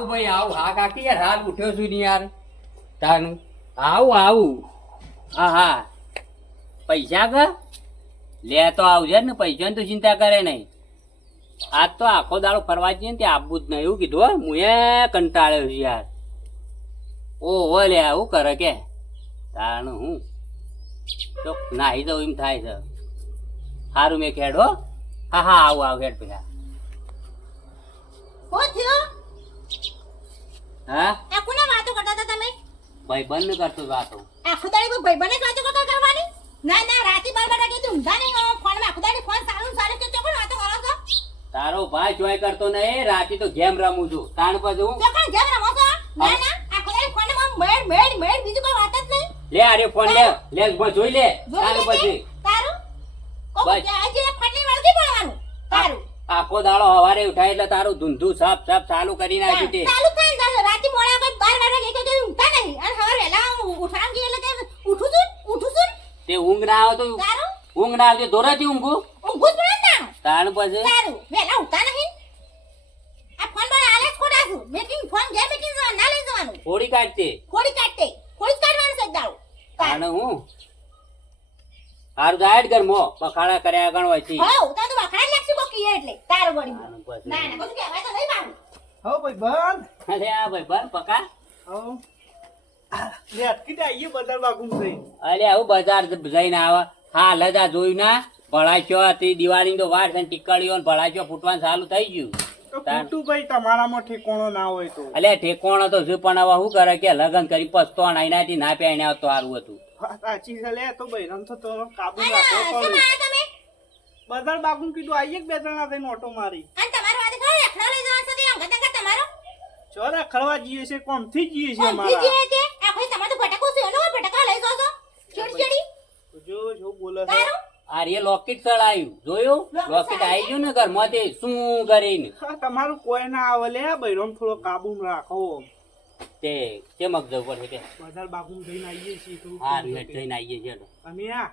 આવું ભાઈ, આવું. હા, કાકી, યાર, હાલ ઉઠ્યો છું ને યાર. તારું આવું આવું. હા હા. પૈસા કે લે તો આવજે ને, પૈસાની તો ચિંતા કરે નહીં. આજ તો આખો દાડો ફરવા જઈએ ને, ત્યાં આપવું જ નહીં એવું કીધું, હું. એ કંટાળ્યો છું યાર. ઓહો, લે, આવું કરે કે. તાનું હું. તો નાહી દઉં એમ થાય છે. સારું મેં ખેડ, હો. હા હા, આવું આવું, ખેડ પેલા હો? આ કોને વાતો કરતા હતા તમે? ભાઈ બંધ કરતો વાતો આખો દાડી ભાઈબંધ વાતો કરતા કરવાની? ના ના રાતે બાર બાર વાગે તો ઊંઘા નહીં આવો ફોનમાં આખો દાડી ફોન ચાલુ ચાલુ કે તો વાતો કરો છો? તારો ભાઈ જોય કરતો નહીં રાતે તો ગેમ રમું છું. તાણ પર હું તો કોણ જેમ રમો છો? ના ના આખો દાડી ફોનમાં મેડ મેડ મેડ બીજું કોઈ વાત જ નહીં. લે અરે ફોન લે. લે જોઈ લે. જોઈ પછી તારું? કોઈ આજે ફાટલી વળગી પડવાનું તારું? આખો દાડો હવારે ઉઠાય એટલે તારું ધૂંધું સાફ સાફ ચાલુ કરી નાખ્યું તે ચાલુ થાય જાય રાતે મોડા કોઈ બાર બાર વાગે કે ઊંઘતા નહીં અને હવે વહેલા ઉઠાણ કે એટલે કે ઉઠું છું ઉઠું છું તે ઊંઘ ના આવે તો ઊંઘ ના આવે તો દોરાથી ઊંઘું? ઊંઘું જ ના તાણ પછી? તારું. વેલા ઉઠતા નહીં આ ફોન પર આલે જ ખોડા છું મેકિંગ ફોન જે મેકિંગ જવા ના લઈ જવાનું. થોડી કાઢતે ખોડી કાઢતે ખોડી કાઢવાનું છે દાવ તાણ હું? હારું જાય ઘર મો બખાડા કર્યા ગણવાય છે હો ઉતા તો બખાડા લાગશે બોકી એટલે. તારું પછી. ના ના કશું કહેવાય તો નહીં પાડું હો ભાઈ બંધ. અરે આ ભાઈ બંધ પકા. હો અરે આવું બજાર જઈને આવે. હાલ જ જોયું ના? ભળાચ્યો હતી દિવાળી તો વાર છે ટીકડીઓ ભળાચ્યો ફૂટવાનું ચાલુ થઈ ગયું. તો તાર- ખોટું ભાઈ તમારામાં ઠેકોણો ના હોય તો. અલે ઠેકોણો તો શું પણ હવે શું કરે કે લગન કરી પસ્તો ના તો સારું હતું. સાચી છે લે તો બૈરમ તો તો. કાબુ તમે? બજાર કીધું આઈએ કે બે જણા થઈને ઓટો મારી. અને તમારો આજે ખરો લઈ જવાનો છે તે અંગત અંગત તમારો? ચોર ખરવા જઈએ છે કોમથી જઈએ છે અમારા જે તે આ કોઈ તમારો ભટકો છે એનો ભટકા લઈ જાઓ છો ચીડચીડી જો બોલે છે? તારું? લોકેટ ચડાયું જોયું? લોકેટ આવી ગયું ને ઘરમાંથી શું કરીને? તમારું કોઈ ના આવે લે બૈરમ થોડો કાબુ રાખો. તે ચમક જવું પડશે કે? બજાર બાગુ જઈને આવીએ છીએ હા નેટ જઈને આવીએ છીએ તો. અને આ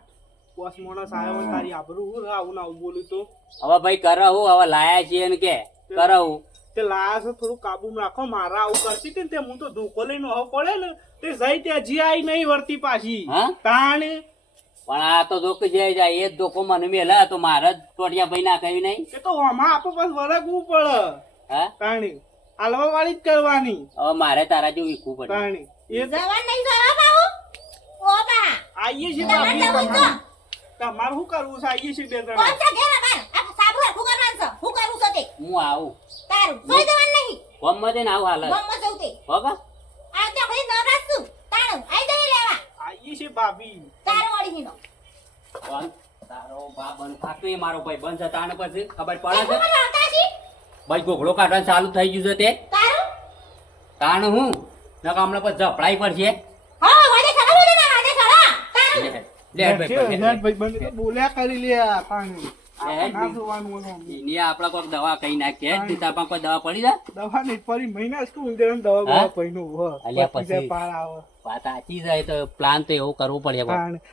કોસ મોણસ આવ્યો તારી આબરૂ હું આવું ના આવું બોલું તો? હવે ભાઈ કરાવું હવે લાયા છીએ ને કે કરાવું. તે લાયા છે થોડું કાબુ રાખો મારા આવું કરશી તે હું તો ધોકો લઈને હવે પડે ને તે જઈ ત્યાં જી આઈ નહીં વર્તી પાછી? તાણ પણ આ તો દુઃખ જાય જાય એ જ દુઃખો મને મેલા તો મારે જ ટોટિયા ભાઈ ના કહ્યું નહીં? એ તો આમાં આપો પાસ વરગવું પડે. હા? તાણી હાલવા વાળી જ કરવાની. હવે મારે તારા જેવું વીખવું પડે. તાણી એ જવા નહીં જવા બાહુ ઓ બા. આઈએ છે તો. તમારે શું કરવું છે? આઈએ છે બે કોણ છે ઘેર? બાર. આ સાબુ હરખું કરવાનું છે? હું કરું છું તે? હું આવું. તારું. કોઈ જવાનું નહીં. ગમમાં જઈને આવું હાલ. ગમમાં જવું તે. હોગા આ તો ભાઈ નવરાશ છું તારું આઈ જઈ લેવા. આઈએ છે ભાભી તારું હીનો તારો બા બંધ થાકતો એ મારો ભાઈ બંધ પછી ખબર પડે છે? ભાઈ કાઢવાનું ચાલુ થઈ ગયું છે તે? તાણ હું? નકા હમણાં પછી પડશે. બોલ્યા કરી લે આ આપડે દવા કઈ નાખીએ તાર પાસે કોઈ દવા પડી જાય? દવા નહીં પડી મહિના સ્કૂલ દવા હા? બવા પૈનું હ અલ્યા પછી પાર આવે. વાત સાચી જાય તો પ્લાન તો એવો કરવો પડે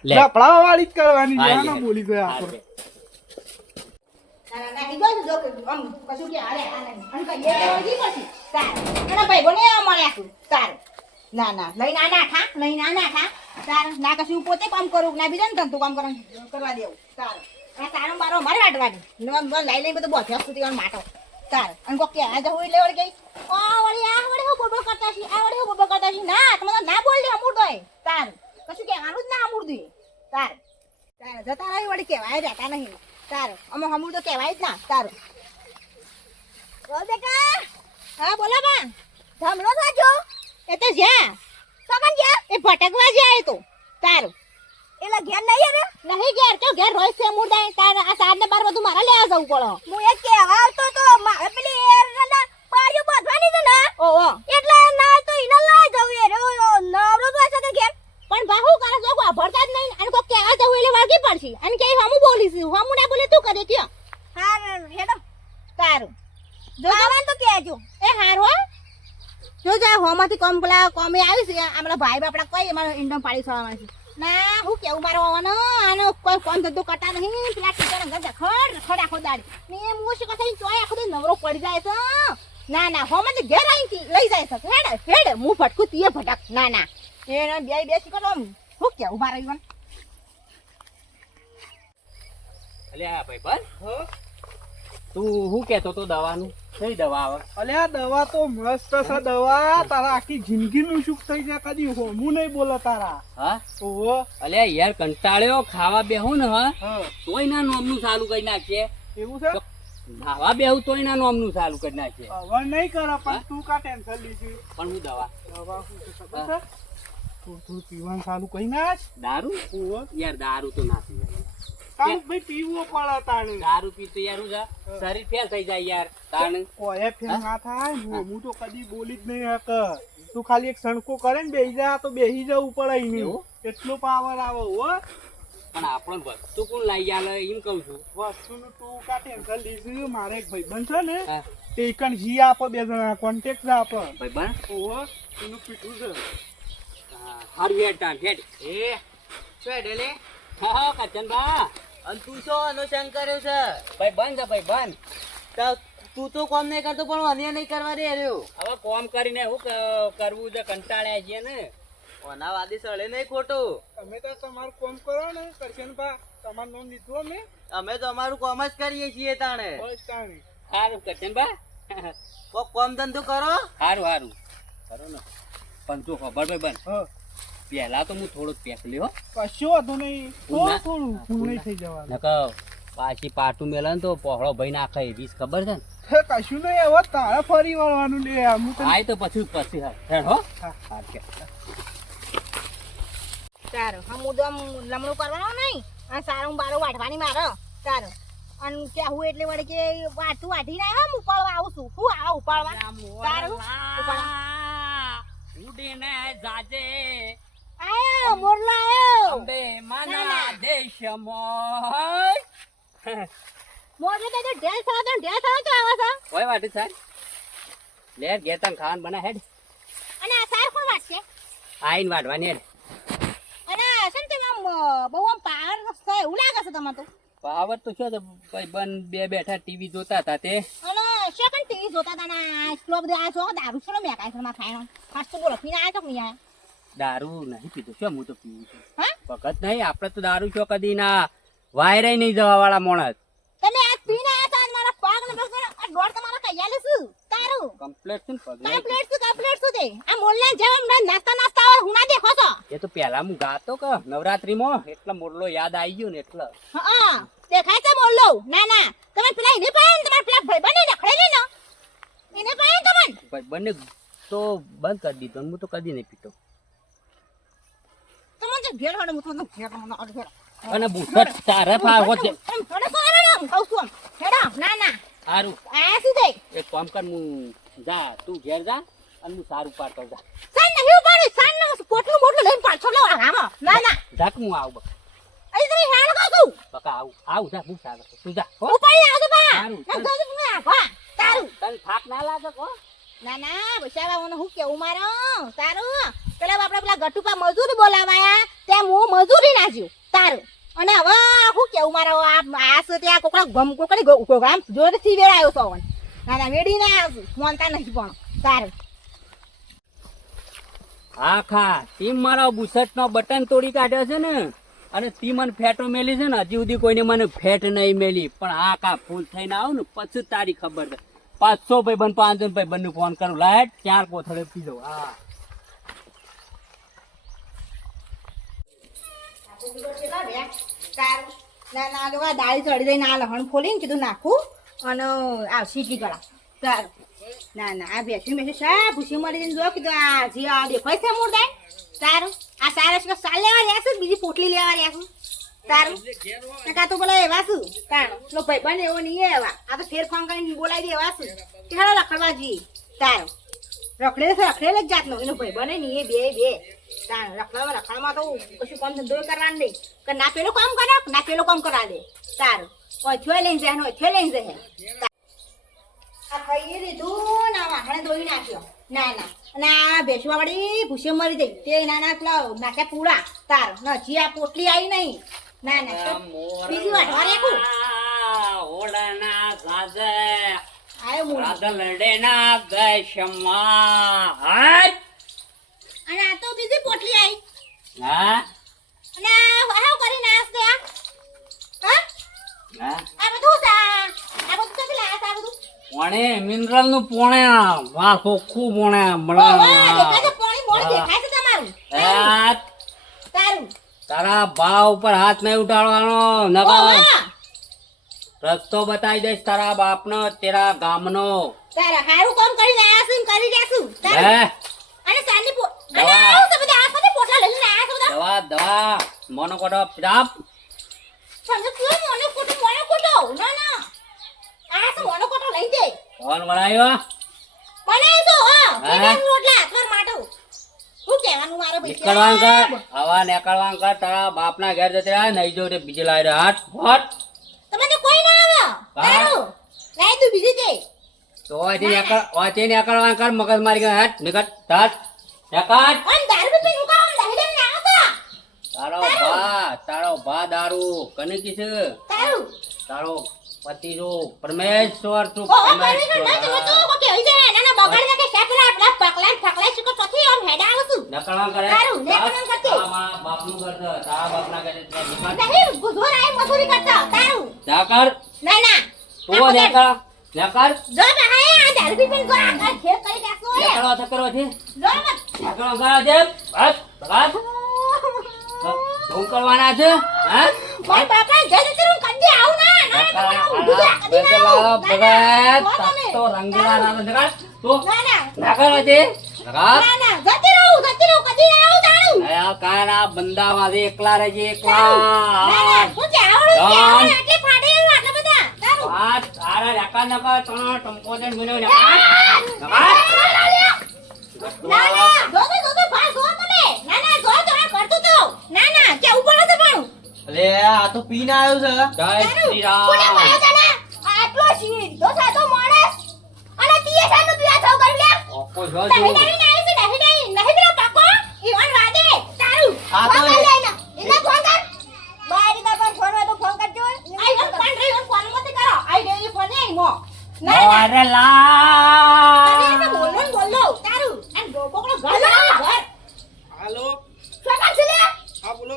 લે. વાળી જ કરવાની બોલી ગયા આપણે. ના હીધો જ જો કે આમ કશું કે હાલે આ નહીં. અને કઈ એ વળી પછી. તારું. ભાઈ બોને મળ્યા છું ના ના લઈને આ ના ખા લઈને આ ના ખા તાર. ના કશું પોતે કામ કરું ના બીજા ને ધંધો કામ કરવા દેવું. તારું. આ તારું મારો મારે વાટવાની લોન બોન લઈ લઈને બધું બોધ્યા સુધી વાર માટો. તાર. અને કોક કે આ જવું એટલે વળી ગઈ. આ વળી આ વળી હું બોબો કરતા છી આ વળી હું બોબો કરતા છી. ના તમે ના બોલ દે અમૂર દોય તારું. કશું કહેવાનું જ ના અમૂર દે તાર. તારે જતા રહી વળી કહેવાય જતા નહીં. તારું અમે હમુર તો કહેવાય જ ના. તારું. ઓ બેટા. હા બોલો બા. ધમલો સાચો એ તો જ્યાં. સગન જ્યાં. એ ભટકવા જાય તો. તારું. એટલે ઘેર નહીં રે નહીં ઘેર તો ઘેર રોજ છે મુર્દા તાર આ સાત ને બાર બધું મારા લેવા જવું પડે. હું એ કહેવા આવતો તો મારે પેલી એરના પાળીઓ બાંધવાની છે ને? ઓહો. એટલે ના તો ઇને લઈ જવું એ નવરો તો કે ઘેર? પણ બા હું કરે છો ભરતા જ નહીં અને કોઈ કહેવા જવું એટલે વાગી પડશે. અને કે હમું બોલીશ હમું ના બોલે તું કરે ત્યો હા હેડો. તારું જો જવાન તો કહેજો. એ હારો હો. જો જા હોમાંથી કોમ પેલા કોમે આવી છે આપણા ભાઈ બાપડા કઈ એમાં ઇન્ડમ પાડી સળવાનું છે ના હું કેવું મારો હોવાનો આનો કોઈ કોણ ધંધો કરતા નહીં. પેલા ટીચર ઘર ખડ ખડ આખો દાડી ને હું શું કહે ચોય આખો દે નવરો પડી જાય છે ના ના હો મને ઘેર આવી લઈ જાય છે. હેડ હેડ હું ભટકું તીએ ભટક. ના ના. એને બે બેસી કરો હું કે ઊભા મારે અલ્યા ભાઈ બસ તું શું કેતો તો દવાનું? કઈ દવા આવે? અલે આ દવા તો મસ્ત છે દવા. તારા આખી જિંદગીનું સુખ થઈ જાય કદી હોમું નહીં બોલો તારા. હા? ઓહો. અલ્યા યાર કંટાળ્યો ખાવા બેહું ને હા? હા. તોય ના નોમનું ચાલુ કરી નાખીએ એવું છે? ખાવા બેહું તોય ના નોમનું ચાલુ કરી નાખીએ હવે નહીં કરો પણ તું કા ટેન્શન લીધી? પણ હું દવા? દવા શું છે ખબર છે? તું તું પીવાનું ચાલુ કરી નાખ. દારૂ? યાર દારૂ તો ના પીવાય. તારું ભાઈ પીવો પડે તાણે. દારૂ પીતો યાર હું શરીર ફેલ થઈ જાય યાર તાણ. કોએ ફેર ના થાય હું તો કદી બોલી જ નહીં હક તું ખાલી એક સણકો કરે ને બેહી જા તો બેહી જવું પડે નહીં એટલો પાવર આવે હો. પણ આપણને વસ્તુ કોણ લાવી આલે એમ કહું છું. વસ્તુનું તું કા ટેન્શન લીધું? મારે એક ભાઈબંધ છે ને તે કણ જી આપો બે જણા કોન્ટેક્ટ આપો. ભાઈ બન ઓહો એનું પીઠું છે. હારું હેડ તાણ હેડ. એ શું ડેલે હા હા કચનબા અને તું શો અનુસંગ કર્યું છે? ભાઈ બંધ છે ભાઈ બંધ. તો તું તો કોમ નહીં કરતો પણ અન્ય નહીં કરવા દે રહ્યો. હવે કોમ કરીને શું કરવું છે કંટાળ્યા છીએ ને. ઓના વાદી સળે નહીં ખોટું. તમે તો તમારું કોમ કરો ને કરશનભા તમારું નામ લીધું અમે. અમે તો અમારું કોમ જ કરીએ છીએ તાણે. સારું કચનબા કોક કોમ ધંધો કરો? સારું સારું કરો ને. પણ તું ખબર ભાઈ બન હા. પહેલા તો હું થોડુંક પેક લ્યો કશું વાંધો નહીં. થોડું થોડું ફૂલ નહીં થઈ જવાનું. નકર પાછી પાટું મેલે તો પહોળો ભાઈ નાખે એવી ખબર છે ને? કશું નહીં હવે તારે ફરી વળવાનું લે હું આય તો પછી પછી હા હેડ હો. હા. હા કે સારું હમ હું તો લમણું કરવાનો નહીં અને સારું બારો વાટવાની મારો. સારું અને કે હું એટલે વળે કે વાટું વાટી ના હું ઉપાડવા આવું છું. હું આવું ઉપાડવા. સારું ઉડીને જાજે. આયો મોરલો આયો અંબે ના, માના ના. દેશમાં. મોરલો તો તો ઢેલ થયો તો આવે છે? કોઈ વાટી સર લે ગેતન ખાન બના હેડ. અને આ સાર કોણ વાટશે? આઈન વાટવાની હેડ. અને ને તમે આમ બહુ આમ પાવર છે એવું લાગે છે તમારે તો. પાવર તો છે ભાઈ બન બે બેઠા ટીવી જોતા હતા તે. અને સેકન્ડ ટીવી જોતા હતા ના એટલો દે આ જો દારૂ છે મેં કાઈ ફરમા ખાય ફાસ્ટ બોલો પીના આ તો નહીં આયા? દારૂ નહીં પીતો શું હું તો પીવું છું? હા? વખત નહીં? આપણે તો દારૂ છો કદી ના વાયરે નહીં જવા વાળા માણસ. તમે આજ પીને આ અને મારા પાગ ને બસ આ દોડ તમારા કૈયાલે શું? તારું. કમ્પ્લેટ છે પગ કમ્પ્લીટ શું કમ્પ્લીટ શું આ મોલ્લા જેવા મને નાસ્તા નાસ્તા હોય હું ના દેખો છો એ તો પહેલા હું ગાતો કે નવરાત્રીમાં એટલે મોલ્લો યાદ આવી ગયો ને એટલે. હા દેખાય છે મોલ્લો? ના ના. તમે પેલા એને પાય તમારા પેલા ભાઈ બને રખડે ને એને પાય તમને? ભાઈ બંને તો બંધ કરી દીધો હું તો કદી નહીં પીતો તમને જે ઘેર વાળો મુઠો તો ઘેર વાળો અડ ઘેર અને બુસટ તારે ફાવો છે. આવે ને આમ કહું છું આમ. હેડા ના ના. સારું આ શું થઈ? એક કામ કર હું જા તું ઘેર જા અને હું સારું પાડતો જા સાન નહીં પાડી સાન ને પોટલું મોટલું લઈને પાછો લો આમાં ના ના. જા કે આવ આવું અહીં તમે હેડ કહું છું. બકા આવ આવું જા હું સારું તું જા હો. ઉપાડી આવજો બા. સારું, ના તો તમે આખા તારું તને થાક ના લાગે કો ના ના બચારાઓને હું કેવું મારો? તારું પેલા ગટુપા મજૂરી બોલાવાયા, તેમ હું મજૂરી નાખ્યું તારું. અને હવે હું કેવું, મારો આ આ ત્યાં કોકડા ગમ કોકડી પ્રોગ્રામ જોરથી વેળાયો છો હવે. ના ના વેડી ના આવશું મોનતા નથી પણ. તારું. આખા ખા મારા બુસટ નો બટન તોડી કાઢ્યો છે ને, અને તી મને ફેટો મેલી છે ને, હજી સુધી કોઈને મને ફેટ નહીં મેલી. પણ આ કા ફૂલ થઈને આવું ને, પછી તારી ખબર છે. પાંચસો ભાઈ બન પાંચસો ભાઈ બંને ફોન કરું. લાઈટ, ચાર કોથળે પી દઉં હા. ના ના તો આ દાળી ચડી જઈને આ લહણ ફોલીને કીધું નાખું અને આ સીટી કરા સારું. ના ના, આ બેસી બેસી સા ભૂસી મરી જઈને જો કીધું આ જે આ દેખાય છે મુર્દા સારું. આ સારા છે સાલ લેવા રહ્યા છું બીજી પોટલી લેવા રહ્યા છું? સારું. કાં તો બોલાવે એવા છું. તારું લો ભાઈ બને એવો નહીં એવા. આ તો ફેર ફોન કરીને બોલાવી દે એવા છું. કે હાલો રખડવા જઈએ. તારું રખડે છે રખડેલ જ જાતનો. એનો ભાઈ બને નહીં એ બે બે. રખડામાં રખડવામાં તો કશું કામ ધંધો કરવાનું નહીં. કે ના પેલો કામ કરે ના પેલો કામ કરા દે. સારું ઓછો લઈને જાય ને ઓછો લઈને જાય આ ખાઈ લીધું ના વાહણે ધોઈ નાખ્યો. ના ના. અને આ ભેસવા વાળી ભૂસે મરી જઈ તે ના ના પેલા નાખ્યા પૂરા તાર. નજી આ પોટલી આવી નહીં. ના ના બીજી વાટવા રેખું. ઓળના સાજે આયો મૂળ રાધા લડે ના ગશમાં હાટ અને આ તો બીજી પોટલી આવી હા? અને હાવ કરી નાસ દે હા? હા? આ બધું છે આ. આ બધું તો પેલા આ બધું. પોણે મિનરલનું પોણે વાહ ખોખું પોણે મળા પાણી મોડ દેખાય છે તમારું. તારું તારા. ભાવ ઉપર હાથ નહીં ઉઠાડવાનો વાહ રસ્તો બતાવી દઈશ તારા બાપનો તેરા ગામનો. તારા હારું કામ કરીને આયા છું કરી જાશું તારું. હે? અને સાની પો અને દવા. આવું છે બધા? આ પોટલા લઈને આયા છો દવા દવા. મોનો કોટો ચાપ સમજો તું મોનો કોટો મોનો કોટો. ના ના. આ તો મોનો કોટો લઈ દે. કોણ વળાયો મને તો હા. હા? રોટલા? હાથમાં માટો. શું કહેવાનું મારો ભાઈ? નીકળવાન કર. હવા નીકળવાન કર. તારા બાપના ઘેર જતે આ નહીં જો બીજે લાવી રહ્યો હાથ ફટ. તમે તો કોઈ ના આવે. તારું. લઈ તું બીજી દે તો અહીંથી નીકળ ને નીકળવાન વાંકર મગજ મારી ગયો હટ નિકટ તાટ નીકળ અને દારૂ પી ઉકાવ લઈ દે ના આવતા તારો ભા તારો ભા દારૂ. કને કી છે તારું તારો પતિ જો પરમેશ્વર. તું પરમેશ્વર ના તમે તો પરમેશ્વર કો કે હોય છે નાના બગાડ ના કે શેપલા આપલા પકલા પકલા શીખો હેડા આવશું કરે. તારું, નીકળવાન કરતી. તારા બાપનું ઘર તારા બાપના ઘરે નહીં ગુજોર આય મજૂરી કરતા. તારું. નીકળ. ના ના. તું જો ને આ આ કરી છે જો છે. બસ બસ. શું કરવાના છે? હા? મારા બાપા ઘરે તો હું કદી આવું ના. ના ના કદી ના આવું. ના, ના, જો તમે. તો રંગીલા ના નીકળ. તું ના ના. નીકળ છે. ના ના જતી રહું જતી રહું કદી ના આવું તારું અયા કાના બંદામાંથી એકલા રહેજે તારું. ના ના એકલા હું. કે આવડું કે આવડું આટલે ફાડે એવું બધા. તારું આ તારા નકા નકા તણો ટંપો દે મિનો ના, ના, ના, ના, ના, જો તો, ભાઈ, જો તમે. ના, ના, જો તો, આ કરતું તો. ના, ના, પણ. આ પીને આવ્યો છે. જય શ્રી રામ. આટલો. અને તીએ શાનું પીવા થયું કર્યું દહીં નાઈ છે, દહીં દહીં. નહીં પેલો પાકો? ઈવન વાદે. તારું. આ તો ફોન કર એને. ફોન કર. આ ઈવન ફોન રે, ઈવન ફોન મત કરો. આઈ ફોન એ ઈમો. ના, ના. અરે તને બોલો બોલો. તારું. આમ ડોકોકડો ઘર ઘર. હાલો શું કર છે લે? હા બોલો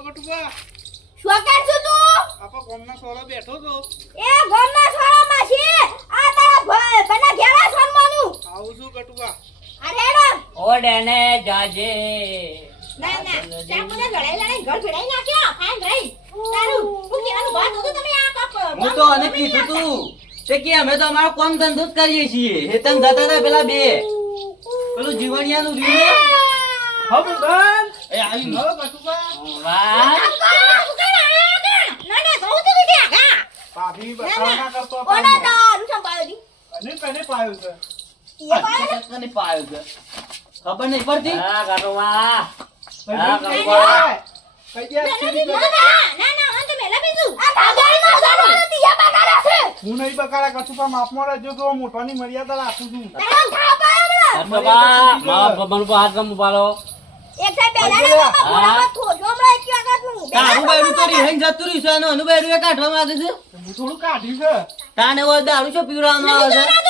છું તું? આપા ગામના સોળો બેઠો છો એ ગામના છોરામાં છે આ તારા બના ઘેરા સોનમાનું આવું છું ગટુબા જાજે. ના ના. ચા મને લડાઈ લડાઈ ઘર ભેડાઈ નાખ્યો. હા ગઈ તારું હું કહેવાનું વાત હતું તમે આ કપ હું તો અને કીધું તું તે કે અમે તો અમારો કોમ ધંધો જ કરીએ છીએ. હેતન જતા હતા પેલા બે. પેલું જીવણિયાનું રહ્યું હવે બંધ એ આવી હવે ગટુબા વાહ. ના ના સૌ તો કે હા ભાભી ના ના. ના કરતો ઓના સંભાળ્યો દી અને કને પાયો છે. પાયો છે? ખબર નહીં પડતી? હા છે. નહીં બકારા ગટુબા માપમાં રહેજો તો મોટાની મર્યાદા રાખું છું. હાથ છે? છે? છે. તાને દારૂ શું પીવડાવવામાં આવે છે?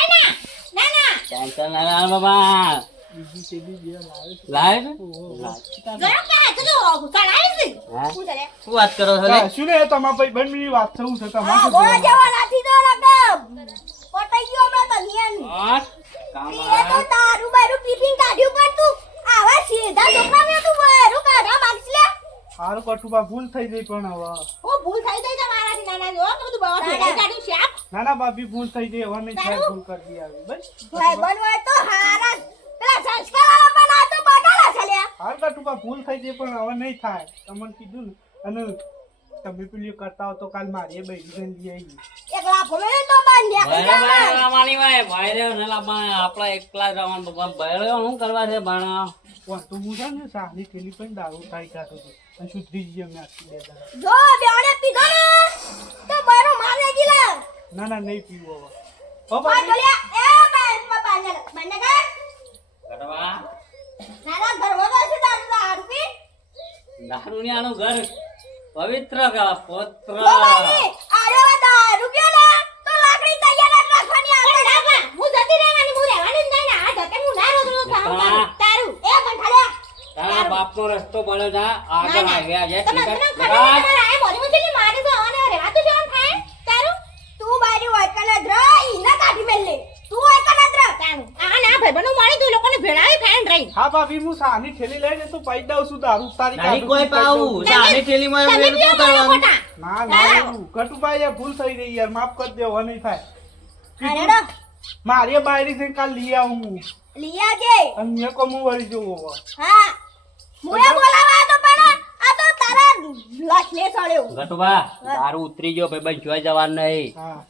જોરાતું લોકોની સુખ જોરાતું નહીં હોવાનું બીજું કઈ ના ના ના ટેન્શન ના લે બાબા બીજી શેરડી બે લાવે છે. લાઈવ જોરા કે હાથ જો ચડાવી છે હા? શું વાત કરો છો શું લે તમારા ભાઈ બંધની વાત થવું છે આ તમારે ગોળા જેવા દો લગમ પટાઈ ગયો હમણાં તો કામ તો તારું બારું પીપિંગ કાઢ્યું પણ તું આવા સીધા તું બારું કાઢવા માંગશ લે હારું કટુબા ભૂલ થઈ ગઈ પણ હવે ઓ ભૂલ થઈ ગઈ તમારાથી નાના જો બધું બાવા કાઢ્યું શાપ ના ના ભાભી ભૂલ થઈ ગઈ હવે નહીં થાય ભૂલ કરી આવી. બસ. ભાઈ બનવાય તો હારા પેલા સંસ્કાર વાળા બના તો બટાલા છે લે હાર કટુબા ભૂલ થઈ ગઈ પણ હવે નહીં થાય. તમને કીધું ને. અને તમે પેલી કરતા હો તો કાલ મારી બેઠી જઈને લઈ આવી. એકલા મે તો બાંધ્યા ભાઈ કઈ ભાઈ ભાઈ ભાઈ રે ને આપણા એકલા જ તો બાબા ભાઈ હું કરવા છે ભણા? કોણ તો હું છે ને સાહની પેલી પણ દારૂ થાય કાઢો તો અને સુધરી આખી બે જો બેણે પીધો ને તો બરો મારે ગીલા. ના ના નહીં પીવું દારૂ ને આનું ઘર પવિત્ર પોત્ર બાપ નો. રસ્તો બને આગળ આવ્યા છે ભાભી હું સાની ઠેલી લઈને તું પૈ દઉં છું તારું. તારી નહીં કાઢું કોઈ છું, પૈ દઉં. પાવું સાની થેલીમાં માં પીઓ શું કરવાનું ના ના. કટુભાઈ યાર ભૂલ થઈ ગઈ યાર માફ કરી દેવો નહીં થાય. અરે મારી બાયરી છે કાલ લઈ આવું હું. લઈ આવજે. અને મેં કોમ વળી જોવો હા. મુએ બોલાવા તો પણ આ તો તારા લખલે સળ્યો. ગટુબા તારું ઉતરી ગયો ભાઈ બંધ જોઈ જવાનું નહીં. હા.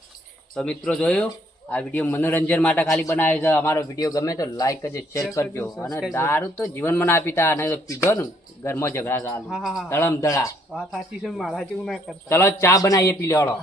તો મિત્રો જોયું? આ વીડિયો મનોરંજન માટે ખાલી બનાવ્યો છે. અમારો વીડિયો ગમે તો લાઈક કરજો શેર કરજો. અને દારૂ તો જીવન જીવનમાં ના પીતા અને પીધો ને ઘરમાં ઝઘડા ચાલુ. ધડમ ધડા. વાત સાચી છે મારા જેવું ના કરતા. ચલો ચા બનાવીએ પી લેવડો